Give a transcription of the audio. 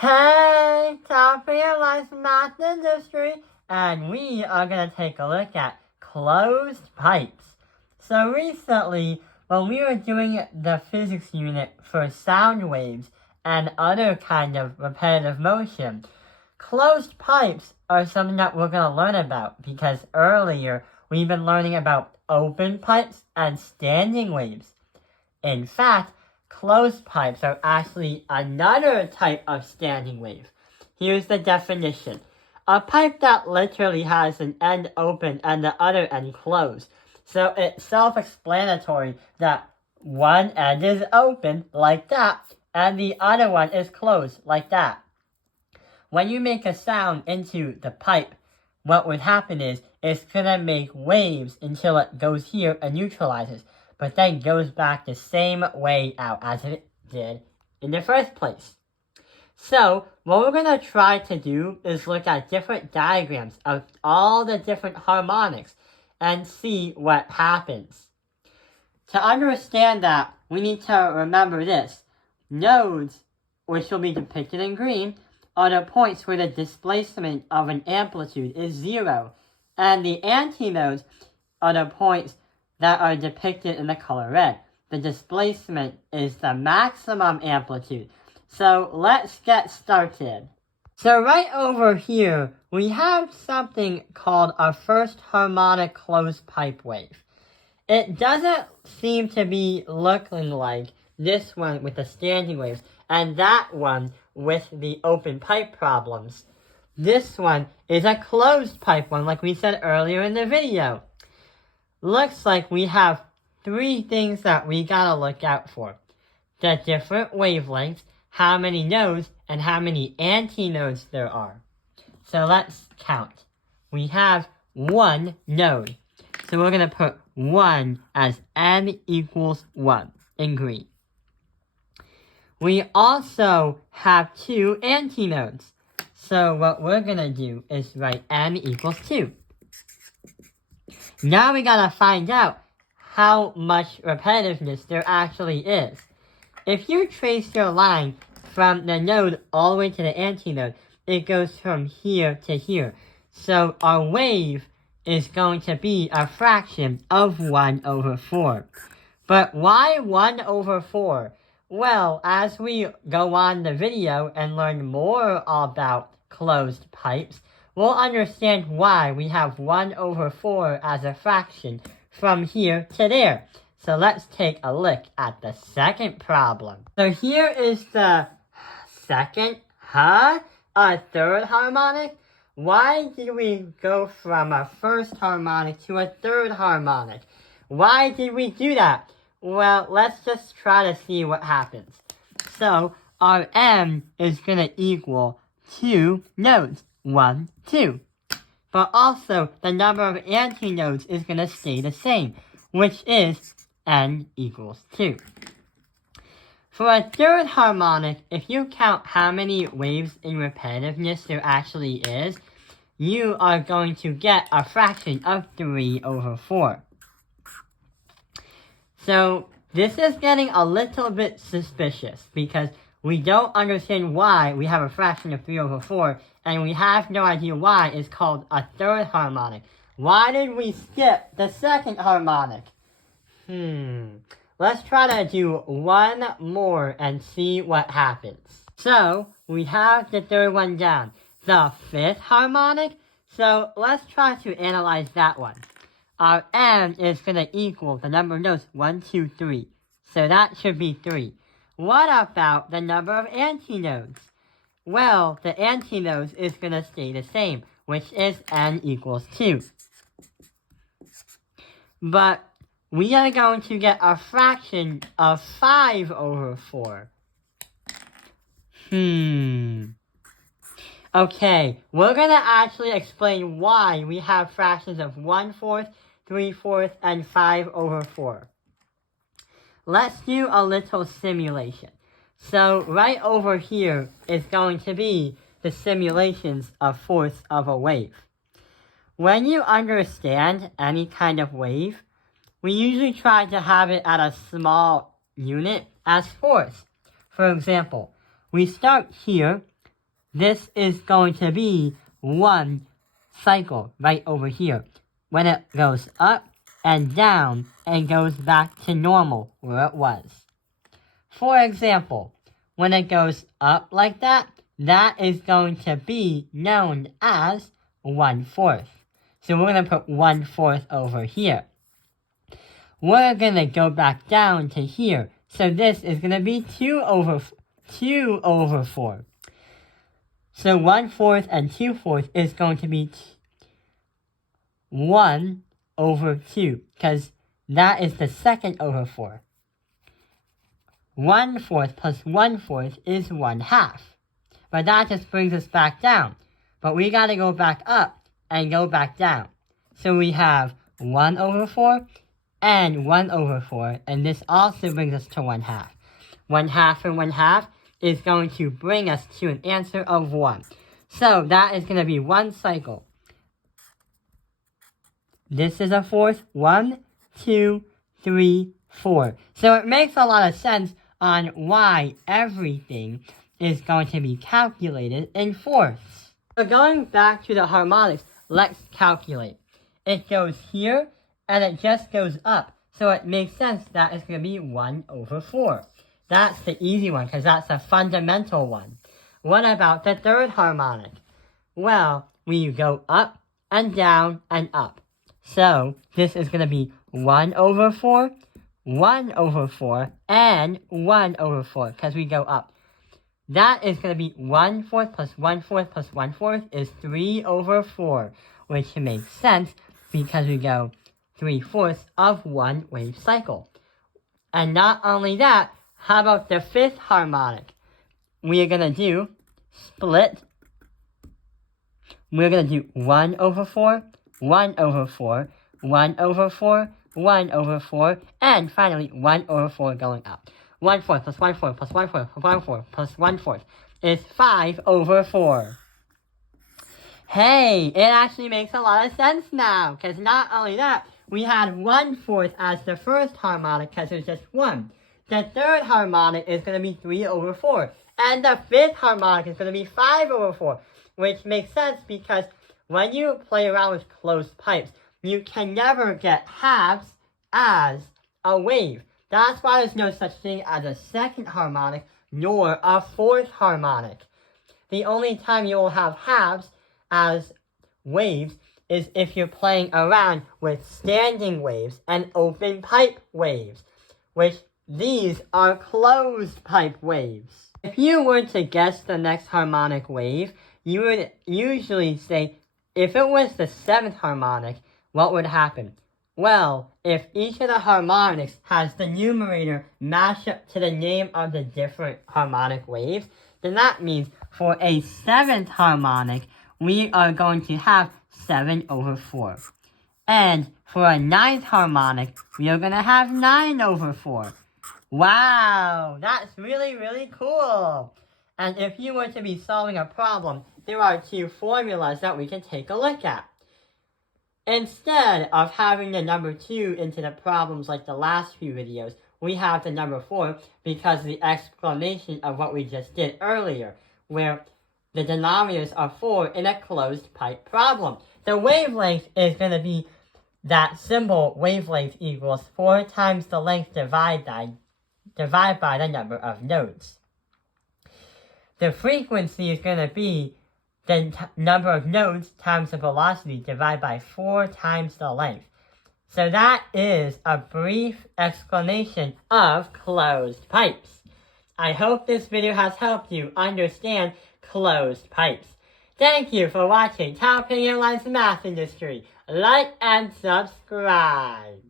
Hey, top realized math industry, and we are going to take a look at closed pipes. So recently, when we were doing the physics unit for sound waves and other kind of repetitive motion, closed pipes are something that we're going to learn about because earlier we've been learning about open pipes and standing waves. In fact, closed pipes are actually another type of standing wave. Here's the definition. A pipe that literally has an end open and the other end closed. So it's self-explanatory that one end is open, like that, and the other one is closed, like that. When you make a sound into the pipe, what would happen is it's going to make waves until it goes here and neutralizes, but then goes back the same way out as it did in the first place. So, what we're going to try to do is look at different diagrams of all the different harmonics and see what happens. To understand that, we need to remember this. Nodes, which will be depicted in green, are the points where the displacement of an amplitude is 0, and the antinodes are the points that are depicted in the color red. The displacement is the maximum amplitude. So let's get started. So right over here, we have something called a first harmonic closed pipe wave. It doesn't seem to be looking like this one with the standing waves and that one with the open pipe problems. This one is a closed pipe one, like we said earlier in the video. Looks like we have three things that we gotta look out for. The different wavelengths, how many nodes, and how many antinodes there are. So let's count. We have one node. So we're gonna put 1 as n equals 1 in green. We also have 2 antinodes. So what we're going to do is write n equals 2. Now we got to find out how much repetitiveness there actually is. If you trace your line from the node all the way to the antinode, it goes from here to here. So our wave is going to be a fraction of 1 over 4. But why 1 over 4? Well, as we go on the video and learn more about closed pipes, we'll understand why we have 1 over 4 as a fraction from here to there. So let's take a look at the second problem. So here is the second, a third harmonic. Why did we go from a first harmonic to a third harmonic? Why did we do that? Well, let's just try to see what happens. So, our m is going to equal 2 nodes. 1, 2. But also, the number of antinodes is going to stay the same, which is n equals 2. For a third harmonic, if you count how many waves in repetitiveness there actually is, you are going to get a fraction of 3 over 4. So this is getting a little bit suspicious because we don't understand why we have a fraction of 3 over 4 and we have no idea why it's called a third harmonic. Why did we skip the second harmonic? Let's try to do one more and see what happens. So we have the third one down. The fifth harmonic? So let's try to analyze that one. Our m is going to equal the number of nodes 1, 2, 3. So that should be 3. What about the number of antinodes? Well, the antinodes is going to stay the same, which is n equals 2. But we are going to get a fraction of 5 over 4. Okay, we're going to actually explain why we have fractions of 1/4, 3/4, and 5 over 4. Let's do a little simulation. So right over here is going to be the simulations of force of a wave. When you understand any kind of wave, we usually try to have it at a small unit as force. For example, we start here this is going to be one cycle right over here. When it goes up and down and goes back to normal where it was. For example, when it goes up like that, that is going to be known as 1/4. So we're going to put 1/4 over here. We're going to go back down to here. So this is going to be 2 over 4. So 1/4 and 2/4 is going to be 1 over 2, because that is the second over 4. 1/4 plus 1/4 is 1/2. But that just brings us back down. But we got to go back up and go back down. So we have 1 over 4 and 1 over 4, and this also brings us to 1/2. 1/2 and 1/2 is going to bring us to an answer of 1. So that is going to be one cycle. This is a 4th. 1, 2, 3, 4. So it makes a lot of sense on why everything is going to be calculated in fourths. So going back to the harmonics, let's calculate. It goes here, and it just goes up. So it makes sense that it's going to be 1 over 4. That's the easy one, because that's a fundamental one. What about the third harmonic? Well, we go up and down and up. So this is going to be 1 over 4, 1 over 4, and 1 over 4, because we go up. That is going to be 1/4 plus 1/4 plus 1/4 is 3 over 4, which makes sense because we go 3/4 of one wave cycle. And not only that, how about the fifth harmonic? We are going to do split. We're going to do 1 over 4, 1 over 4, 1 over 4, 1 over 4, and finally 1 over 4 going up. 1/4 plus 1/4 plus 1/4 plus 1/4 plus 1/4 is 5 over 4. Hey, it actually makes a lot of sense now, because not only that, we had 1/4 as the first harmonic because it was just 1. The third harmonic is going to be 3 over 4, and the fifth harmonic is going to be 5 over 4, which makes sense because when you play around with closed pipes, you can never get halves as a wave. That's why there's no such thing as a second harmonic, nor a fourth harmonic. The only time you will have halves as waves is if you're playing around with standing waves and open pipe waves, which these are closed pipe waves. If you were to guess the next harmonic wave, you would usually say, if it was the 7th harmonic, what would happen? Well, if each of the harmonics has the numerator match up to the name of the different harmonic waves, then that means for a 7th harmonic, we are going to have 7 over 4. And for a 9th harmonic, we are going to have 9 over 4. Wow, that's really, really cool. And if you were to be solving a problem, there are 2 formulas that we can take a look at. Instead of having the number 2 into the problems like the last few videos, we have the number 4 because of the explanation of what we just did earlier, where the denominators are 4 in a closed pipe problem. The wavelength is going to be that symbol wavelength equals 4 times the length divided by the number of nodes. The frequency is going to be the number of nodes times the velocity divided by 4 times the length. So that is a brief explanation of closed pipes. I hope this video has helped you understand closed pipes. Thank you for watching Taoping Airlines Math Industry. Like and subscribe.